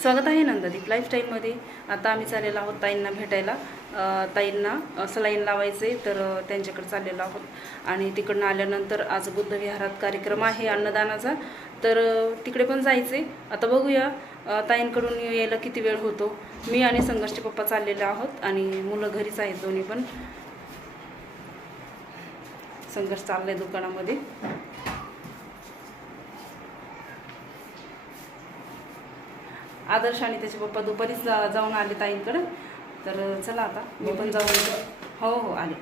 स्वागत आहे नंदादीप लाईफस्टाईलमध्ये. आता आम्ही चाललेलो आहोत ताईंना भेटायला. ताईंना सलाईन लावायचे तर त्यांच्याकडे चाललेलो आहोत. आणि तिकडनं आल्यानंतर आज बुद्ध विहारात कार्यक्रम आहे अन्नदानाचा, तर तिकडे पण जायचे. आता बघूया ताईंकडून यायला किती वेळ होतो. मी आणि संघर्षचे पप्पा चाललेले आहोत आणि मुलं घरीच आहेत दोन्ही पण. संघर्ष चाललाय दुकानामध्ये. आदर्श आणि त्याचे पप्पा दुपारीच जाऊन आले ताईंकडे. तर चला आता मी पण जाऊन. हो आले.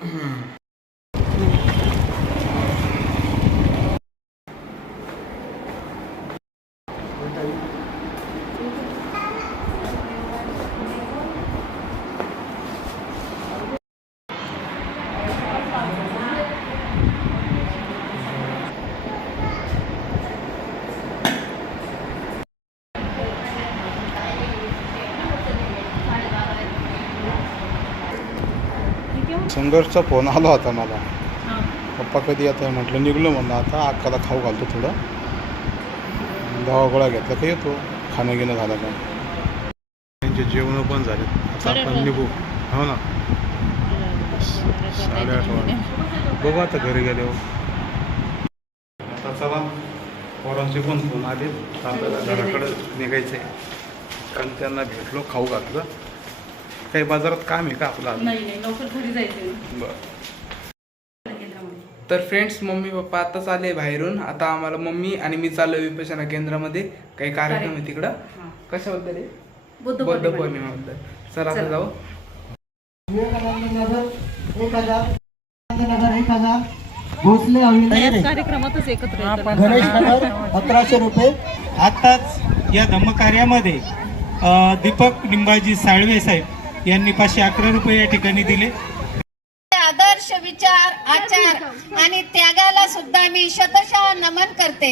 संघर्षचा फोन आला होता मला. पप्पा कधी येतं म्हटलं निघलो म्हणलं आता अक्काला खाऊ घालतो थोडं. दवा गोळा घेतला का येतो. खाणं घेणं झालं का. त्यांचे जेवण पण झाले. आता आपण निघू. हो ना 8:30 वाजता बघू आता घरी गेलो. आता चला पोरांचे पण फोन आले. आपल्याला घराकडे निघायचं आहे कारण त्यांना भेटलो खाऊ घातलं. काही बाजारात काम आहे का आपलं? नाही लवकर घरी जायचं. तर फ्रेंड्स मम्मी पप्पा आताच आले बाहेरून. आता आम्हाला मम्मी आणि मी चाललो विपश्यना केंद्रामध्ये. काही कार्यक्रम आहे तिकडं. कशाबद्दल आहे? बुद्ध पौर्णिमेबद्दल. चला आता जाऊ. कार्यक्रमातच एकत्र गणेश नगर 1100 रुपये. आताच या धम्मकार्यामध्ये दीपक निंबाजी साळवे साहेब यांनी 511 रुपये या ठिकाणी दिले. आदर्श विचार आचार आणि त्यागाला सुद्धा मी शतशः नमन करते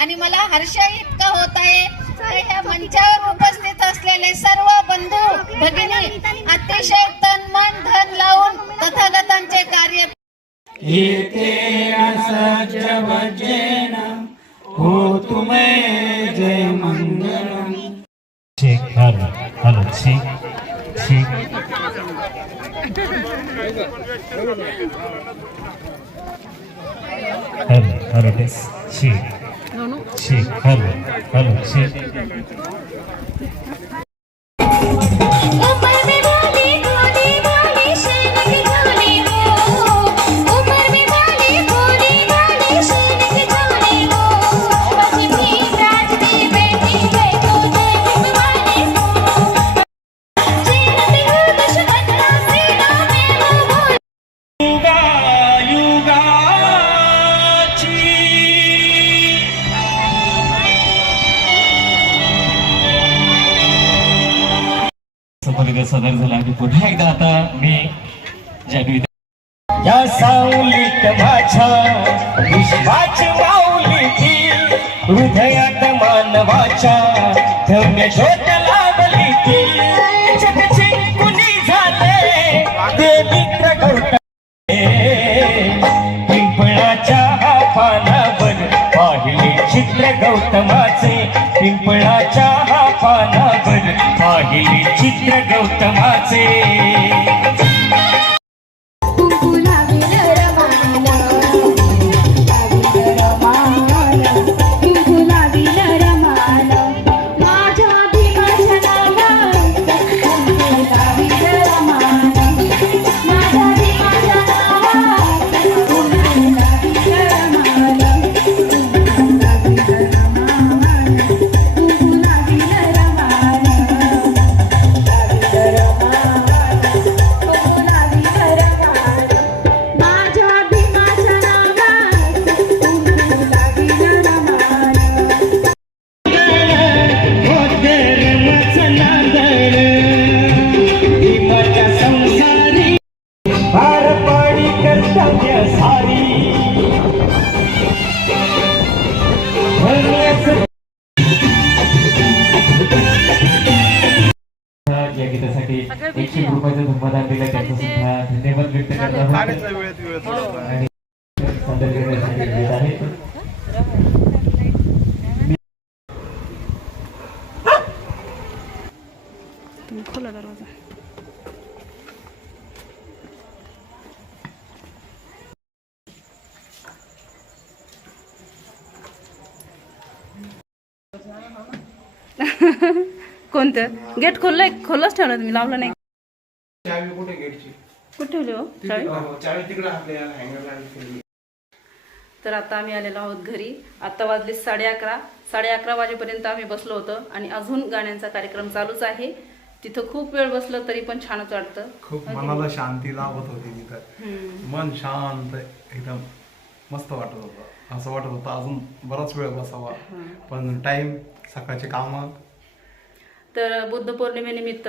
आणि मला हर्ष इतका होत आहे. ह्या मंचावर उपस्थित असलेले सर्व बंधू भगिनी अतिशय तन मन धन लावून तथागतांचे कार्य हो तुम्हें जय मंगलम. हॅलो ठीक हेलो ठीक हेलो ठीक. सदर झाला आणि पुन्हा एकदा आता मी जान्हवी या सावलीत माझ्या विश्वाची माऊली ती हृदयात मानवाच्या धम्य ज्योत लावली ती. कुणी झाले देवी प्रगट पिंपळाच्या पानावर पाहिले चित्र गौतमाचे. पिंपळाच्या पानावर पाहिले चित्र गौतमाचे. रुपयाचं धन्यवाद दिला त्याचा सुद्धा धन्यवाद व्यक्त करतो. तुम्ही खोला दरवाजा. कोणतं गेट खोलच ठेवलं तुम्ही, लावलं नाही. चावी कुठे गेटची? कुठे ठेवली हो चावी? चावी तिकडे आपल्या हँगरला. तर आता आम्ही आलेलो आहोत घरी. आता वाजले 11:30 वाजेपर्यंत आम्ही बसलो होतो आणि अजून गाण्यांचा कार्यक्रम चालूच आहे. तिथं खूप वेळ बसलं तरी पण छानच वाटतं. खूप मनाला शांती लाभत होती तिथं. मन शांत एकदम मस्त वाटत होतं. असं वाटत होतं अजून बराच वेळ बसावा, पण टाइम सकाळचे कामं. तर बुद्ध पौर्णिमेनिमित्त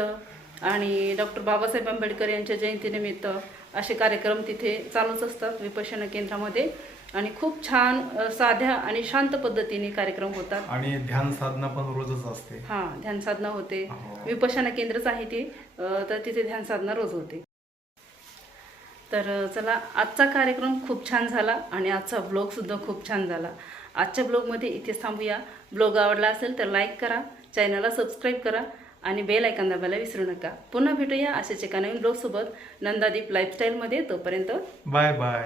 आणि डॉक्टर बाबासाहेब आंबेडकर यांच्या जयंतीनिमित्त असे कार्यक्रम तिथे चालूच असतात विपश्यना केंद्रामध्ये. आणि खूप छान साध्या आणि शांत पद्धतीने कार्यक्रम होतात. आणि ध्यान साधना पण रोजच असते. हां, ध्यान साधना होते. हो. विपश्यना केंद्रच आहे ते, तर तिथे ध्यान साधना रोज होते. तर चला, आजचा कार्यक्रम खूप छान झाला आणि आजचा ब्लॉगसुद्धा खूप छान झाला. आजच्या ब्लॉगमध्ये इथेच थांबूया. ब्लॉग आवडला असेल तर लाईक करा, चॅनलला सबस्क्राईब करा आणि बेल आयकॉन दाबायला विसरू नका. पुन्हा भेटूया अशाच एका नवीन ब्लॉगसोबत नंदादीप लाईफस्टाईलमध्ये. तोपर्यंत बाय बाय.